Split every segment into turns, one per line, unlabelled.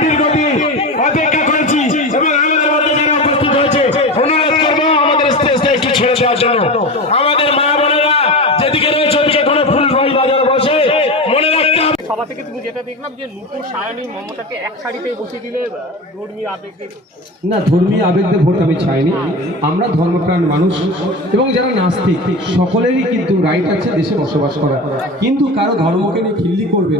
শান্তির গতি
সভা থেকে তুমি যেটা দেখলাম যে নূপুর সায়নী মমতাকে এক শাড়িতে বসিয়ে দিলে ধর্মীয় আবেগে
না, ধর্মীয় আবেগকে ভোট আমি চাইনি। আমরা ধর্মপ্রাণ মানুষ এবং যারা নাস্তিক, সকলেরই কিন্তু রাইট আছে দেশে বসবাস করা। কিন্তু কারও ধর্মকে নিয়ে খিল্লি করবে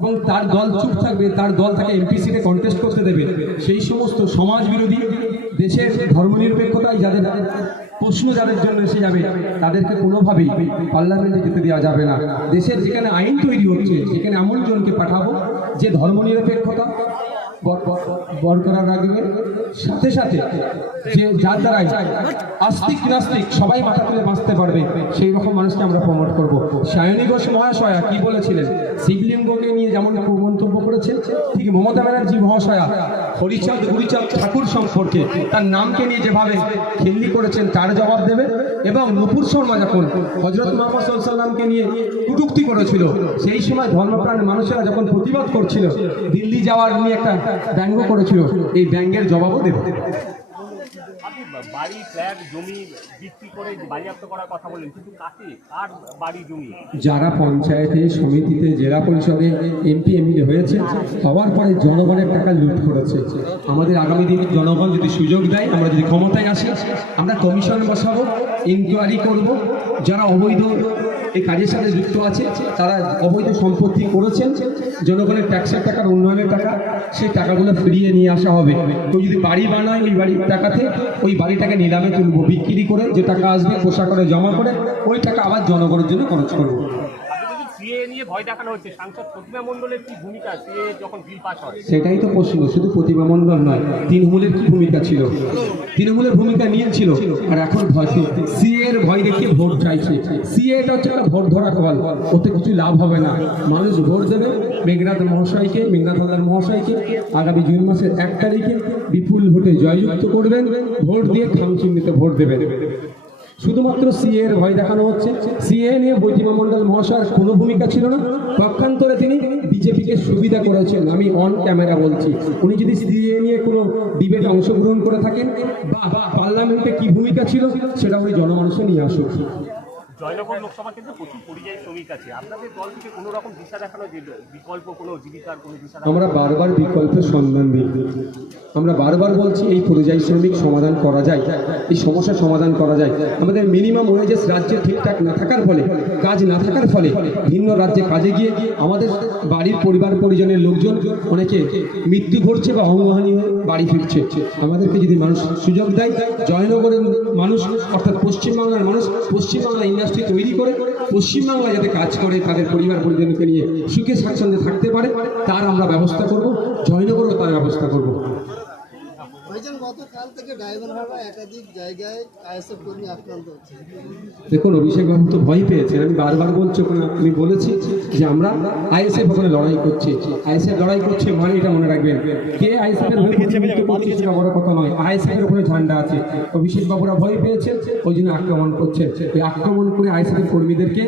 এবং তার দল চুপ থাকবে, তার দল তাকে এমপি সিটে কন্টেস্ট করতে দেবে। সেই সমস্ত সমাজ বিরোধী দেশের ধর্মনিরপেক্ষতায় যাদের প্রশ্ন যাদের জন্য এসে যাবে, তাদেরকে কোনোভাবেই পার্লামেন্টে যেতে দেওয়া যাবে না। দেশের যেখানে আইন তৈরি হচ্ছে, সেখানে এমন জনকে পাঠাবো যে ধর্মনিরপেক্ষতা বর- রাখবে সাথে সাথে যে যার দ্বারাই আস্তিক নাস্তিক সবাই মাথা তুলে বাঁচতে পারবে, সেই রকম মানুষকে আমরা প্রমোট করব। সায়নী ঘোষ মহাশয়া কি বলেছিলেন? শিবলিঙ্গকে নিয়ে যেমন মন্তব্য করেছেন, ঠিক মমতা ব্যানার্জি মহাশয়া হরিচাঁদ, গুরিচাঁদ ঠাকুর সম্পর্কে তার নামকে নিয়ে যেভাবে খিল্লি করেছেন, তার জবাব দেবে। এবং নুপুর শর্মা যখন হজরত মোহাম্মদ সাল্লামকে নিয়ে কটুক্তি করেছিল, সেই সময় ধর্মপ্রাণ মানুষেরা যখন প্রতিবাদ করছিল, দিল্লি যাওয়ার নিয়ে একটা ব্যঙ্গ করেছিল এই ব্যঙ্গের জবাবও দেবে।
বাড়ি ফ্ল্যাট জমি বিক্রি করে বাজেয়াপ্ত করার কথা বললেন কিন্তু কাকে? কার বাড়ি জমি?
যারা পঞ্চায়েতে সমিতিতে জেলা পরিষদে এমপি এমএলএ হয়েছে হওয়ার পরে জনগণের টাকা লুট করেছে। আমাদের আগামী দিন জনগণ যদি সুযোগ দেয় আমরা যদি ক্ষমতায় আসি আমরা কমিশন বসাবো ইনকোয়ারি করব যারা অবৈধ এই কাজের সাথে যুক্ত আছে। তারা অবৈধ সম্পত্তি করেছেন। জনগণের ট্যাক্সের টাকার উন্নয়নের টাকা, সেই টাকাগুলো ফিরিয়ে নিয়ে আসা হবে। তো যদি বাড়ি বানায় ওই বাড়ির টাকাতে, ওই বাড়িটাকে নিলামে তুলব। বিক্রি করে যে টাকা আসবে, পোশাক করে জমা করে, ওই টাকা আবার জনগণের জন্য খরচ করব। সেটাই তো প্রশ্ন, শুধু প্রতিমা মণ্ডল নয়, তৃণমূলের কি ভূমিকা ছিল? তৃণমূলের ভূমিকা নিয়েছিল আর এখন ভয় সি এর ভয় দেখিয়ে ভোট চাইছে। সি এটা হচ্ছে একটা ভোট ধরা কল ওতে কিছু লাভ হবে না। মানুষ ভোট দেবে মেঘনাথ মহাশয়কে, মেঘনাথ হালদার মহাশয়কে, আগামী জুন মাসের এক তারিখে বিপুল ভোটে জয়যুক্ত করবেন, ভোট দিয়ে খামচিহ্নিতে ভোট দেবেন। শুধুমাত্র সিএ এর ভয় দেখানো হচ্ছে। সিএ নিয়ে বৈদিমা মণ্ডল মহাশয়ের কোনো ভূমিকা ছিল না। পক্ষান্তরে তিনি বিজেপিকে সুবিধা করেছেন। আমি অন ক্যামেরা বলছি। উনি যদি সিএ নিয়ে কোনো ডিবেটে অংশগ্রহণ করে থাকেন বা, পার্লামেন্টে কি ভূমিকা ছিল, সেটা উনি জনমানুষে নিয়ে আসুক।
জয়নগর লোকসভা কেন্দ্রে প্রচুর পরিযায়ী শ্রমিক আছে। আপনাদের দল থেকে কোনো রকম দিশা দেখানো যে বিকল্প, কোনো জীবিকার কোনো দিশা
আমরা বারবার বিকল্পের সন্ধান দিই। আমরা বারবার বলছি, এই পরিযায়ী শ্রমিক সমাধান করা যায়, এই সমস্যার সমাধান করা যায়। আমাদের মিনিমাম ওয়েজেস রাজ্যে ঠিকঠাক না থাকার ফলে, কাজ না থাকার ফলে ভিন্ন রাজ্যে কাজে গিয়ে আমাদের বাড়ির পরিবার, পরিজনের লোকজন অনেকে মৃত্যু ঘটছে বা অঙ্গহানি হয়ে বাড়ি ফিরছে। আমাদেরকে যদি মানুষ সুযোগ দেয়, জয়নগরের মানুষ, অর্থাৎ পশ্চিমবাংলার মানুষ, পশ্চিমবাংলা ইন্ডাস্ট্রি তৈরি করে, পশ্চিমবাংলায় যাতে কাজ করে তাদের পরিবার পরিজনকে নিয়ে সুখে স্বাচ্ছন্দ্যে থাকতে পারে, তার আমরা ব্যবস্থা করব, জয়নগরও তার ব্যবস্থা করব।
গতকাল থেকে একাধিক জায়গায় আইএসএফ কর্মী আক্রান্ত হচ্ছে।
দেখুন অভিষেক বাবু তো ভয় পেয়েছেন। আমি বারবার বলছি ওখানে আমি বলেছি যে আমরা আইএসএফ ওখানে লড়াই করছি। আইএসএফ লড়াই করছে মানে এটা মনে রাখবেন। কে আইএসএফ এর হয়ে সেটা বড় কথা নয়। আইএসএফ এর উপরে ঝান্ডা আছে। অভিষেক বাবুরা ভয় পেয়েছে ওই জন্য আক্রমণ করছে। এই আক্রমণ করে আইএসএফ এর কর্মীদেরকে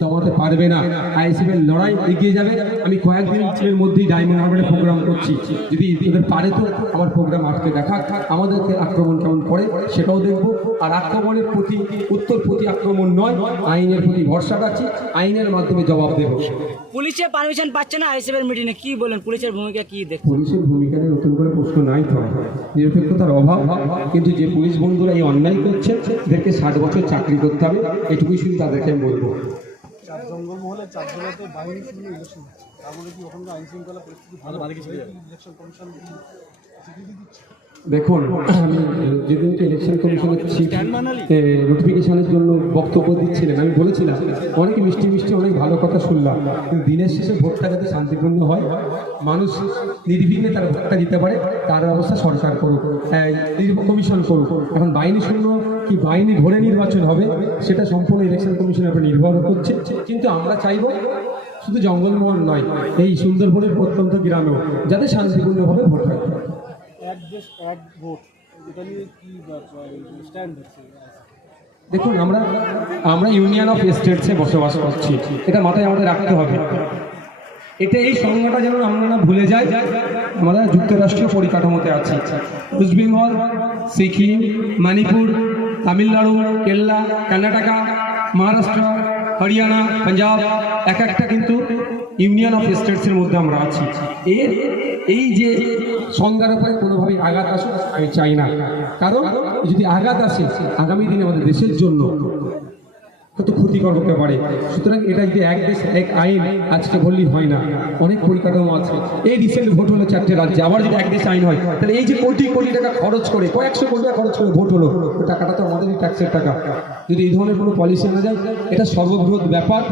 দমাতে পারবে না। আইএসএফ এর লড়াই এগিয়ে যাবে। আমি কয়েকদিনের মধ্যেই ডায়মন্ড হারবারে প্রোগ্রাম করছি। যদি পারে তো আমার প্রোগ্রাম আটকে দেখা আমাদেরকে আক্রমণ কেমন করে সেটাও দেখব। আর আক্রমণের প্রতি উত্তর প্রতি আক্রমণ নয় আইনের প্রতি ভরসা রাখছি আইনের মাধ্যমে জবাব দেবো।
পুলিশে পারমিশন পাচ্ছে না আইসিএফ এর মিটিংয়ে? কি বলেন পুলিশের ভূমিকা কি দেখ
পুলিশের ভূমিকা নিয়ে নতুন করে প্রশ্ন নাই তো। নিরপেক্ষতার অভাব। কিন্তু যে পুলিশ বন্ধুরা এই অন্যায় করছে এদেরকে ষাট বছর চাকরি করতে হবে এটুকুই শুধু তাদেরকে আমি বলব।
জঙ্গলমহলে চার বাহিনী শুনে ইলেকশন হচ্ছে তার মধ্যে কি ওখানে আইন শৃঙ্খলা পরিস্থিতি ভালো? ইলেকশন কমিশন স্বীকৃতি দিচ্ছে?
দেখুন আমি যেদিনকে ইলেকশন কমিশনের চিফ নোটিফিকেশনের জন্য বক্তব্য দিচ্ছিলেন আমি বলেছিলাম অনেক মিষ্টি মিষ্টি অনেক ভালো কথা শুনলাম কিন্তু দিনের শেষে ভোটটা যাতে শান্তিপূর্ণ হয় মানুষ নির্বিঘ্নে তার ভোটটা দিতে পারে তার ব্যবস্থা সরকার করুক হ্যাঁ, কমিশন করুক। এখন বাইনি শূন্য কি বাইনি ভরে নির্বাচন হবে সেটা সম্পূর্ণ ইলেকশন কমিশনের উপর নির্ভর করছে। কিন্তু আমরা চাইব শুধু জঙ্গলমহল নয় এই সুন্দরবনের প্রত্যন্ত গ্রামেও যাতে শান্তিপূর্ণভাবে ভোট হয়।
দেশ ভোট। এটা নিয়ে কি স্ট্যান্ড
দেখুন, আমরা আমরা ইউনিয়ন অফ স্টেটসে বসবাস করছি। এটা মাথায় আমাদের রাখতে হবে। এটা এই সংজ্ঞাটা যেন আমরা না ভুলে যাই। আমরা যুক্তরাষ্ট্রীয় পরিকাঠামোতে আছি। বেঙ্গল সিকিম মণিপুর তামিলনাড়ু কেরালা কর্ণাটকা মহারাষ্ট্র হরিয়ানা পাঞ্জাব এক একটা কিন্তু ইউনিয়ন অফ স্টেটসের মধ্যে আমরা আছি। এর এই যে সংজ্ঞার উপরে কোনোভাবেই আঘাত আসুক আমি চাই না। কারণ যদি আঘাত আসে, আগামী দিনে আমাদের দেশের জন্য কত ক্ষতিকর হতে পারে। সুতরাং এটা যদি এক দেশ, এক আইন আজকে বললেই হয় না। অনেক পরিকাঠামো আছে। এই রিসেন্ট ভোট হলো চারটে রাজ্যে। আবার যদি এক দেশ আইন হয়, তাহলে এই যে কোটি কোটি টাকা খরচ করে, কয়েকশো কোটি টাকা খরচ করে ভোট হলো টাকাটা তো আমাদেরই ট্যাক্সের টাকা। যদি এই ধরনের কোনো পলিসি আনা যায়, এটা সর্ববৃহৎ ব্যাপার।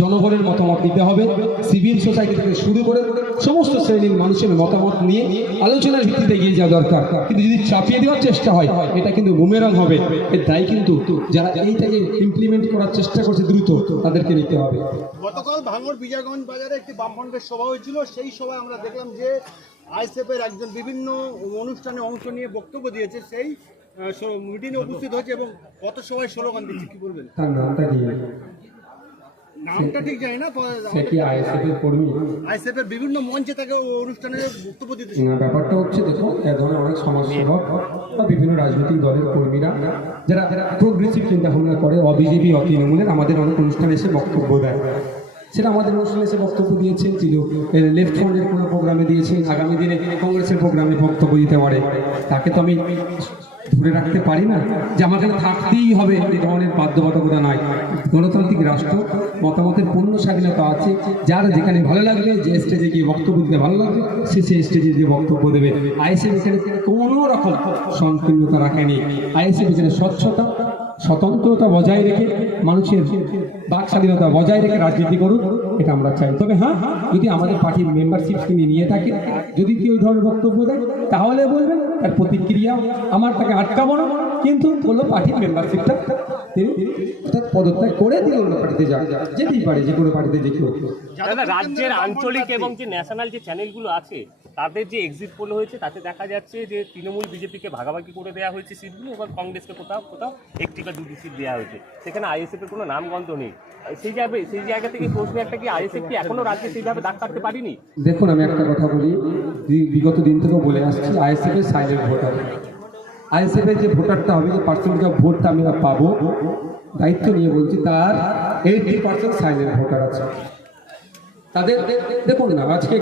জনগণের মতামত দিতে হবে। সিভিল সোসাইটি থেকে শুরু করে সমস্ত শ্রেণির মানুষের মতামত নিয়ে আলোচনার ভিত্তিতে এগিয়ে যাওয়া দরকার। কিন্তু যদি চাপিয়ে দেওয়ার চেষ্টা হয়, এটা কিন্তু বুমেরাং হবে। এর দায় কিন্তু যারা এইটাকে ইমপ্লিমেন্ট করার চেষ্টা করছে দ্রুত তাদেরকে নিতে হবে।
গতকাল ভাঙড় বিজয়গঞ্জ বাজারে একটি বামফ্রন্টের সভা হয়েছিল। সেই সভায় আমরা দেখলাম যে আইএসএফের একজন বিভিন্ন অনুষ্ঠানে অংশ নিয়ে বক্তব্য দিয়েছে। সেই মিটিংয়ে উপস্থিত হয়েছে এবং কত সভায় স্লোগান দিচ্ছে। কি বলবেন?
তার নামটা কি?
নামটা ঠিক জানি না
এর
বিভিন্ন মঞ্চে তাকে অনুষ্ঠানে বক্তব্য দিতে
ব্যাপারটা হচ্ছে দেখো এ ধরনের অনেক সমাজসেবক বা বিভিন্ন রাজনৈতিক দলের কর্মীরা যারা প্রোগ্রেসিভ চিন্তা ভাবনা করে, অবিজেপি, অতৃণমূলের, আমাদের অনেক অনুষ্ঠানে এসে বক্তব্য দেয়। সেটা আমাদের অনুষ্ঠানে এসে বক্তব্য দিয়েছেন ছিল লেফট ফ্রন্টের কোনো প্রোগ্রামে দিয়েছেন, আগামী দিনে কংগ্রেসের প্রোগ্রামে বক্তব্য দিতে পারে। তাকে তো আমি ধরে রাখতে পারি না যে আমাকে থাকতেই হবে, এই ধরনের বাধ্যবাধকতা নাই। গণতান্ত্রিক রাষ্ট্র, মতামতের পূর্ণ স্বাধীনতা আছে। যার যেখানে ভালো লাগবে, যে স্টেজে গিয়ে বক্তব্য দিতে ভালো লাগবে, সে সেই স্টেজে গিয়ে বক্তব্য দেবে। আইএসএফ এখানে কোনো রকম সংকীর্ণতা রাখেনি। আইএসএফ এখানে স্বচ্ছতা স্বতন্ত্রতা বজায় রেখে মানুষের বাক স্বাধীনতা বজায় রেখে রাজনীতি করুক, এটা আমরা চাই। তবে হ্যাঁ যদি আমাদের পার্টির মেম্বারশিপ তিনি নিয়ে থাকে, যদি কেউ ধরনের বক্তব্য দেয়, তাহলে বলবেন, তার প্রতিক্রিয়া আমার তাকে আটকাবো না। কিন্তু হলো পার্টির মেম্বারশিপটা তিনি অর্থাৎ পদত্যাগ করে তিনি অন্য পার্টিতে যান। যেতেই পারে যে কোনো পার্টিতে যে কেউ
রাজ্যের আঞ্চলিক এবং যে ন্যাশনাল যে চ্যানেলগুলো আছে তাদের যে এক্সিট পোল হয়েছে তাতে দেখা যাচ্ছে যে তৃণমূল বিজেপিকে ভাগাভাগি করে দেওয়া হয়েছে সিটগুলো এবং কংগ্রেসকে কোথাও কোথাও একটি বা দুটি সিট দেওয়া হয়েছে। সেখানে আইএসএফ এর কোনো নামগন্ধ নেই। সেই জায়গায় সেই জায়গা থেকে প্রশ্ন একটা কি আইএসএফ কি এখনও রাজ্যে সেইভাবে দাগ কাটতে পারিনি?
দেখুন আমি একটা কথা বলি। বিগত দিন থেকেও বলে আসছি আইএসএফ এর সাইলেন্ট ভোটার আইএসএফ এর যে ভোটারটা হবে, যে পার্সেন্টেজ অফ ভোটটা আমি পাবো, দায়িত্ব নিয়ে বলছি, তার এইটি পার্সেন্ট সাইলেন্ট ভোটার আছে। তাদের, দেখুন না, আজকে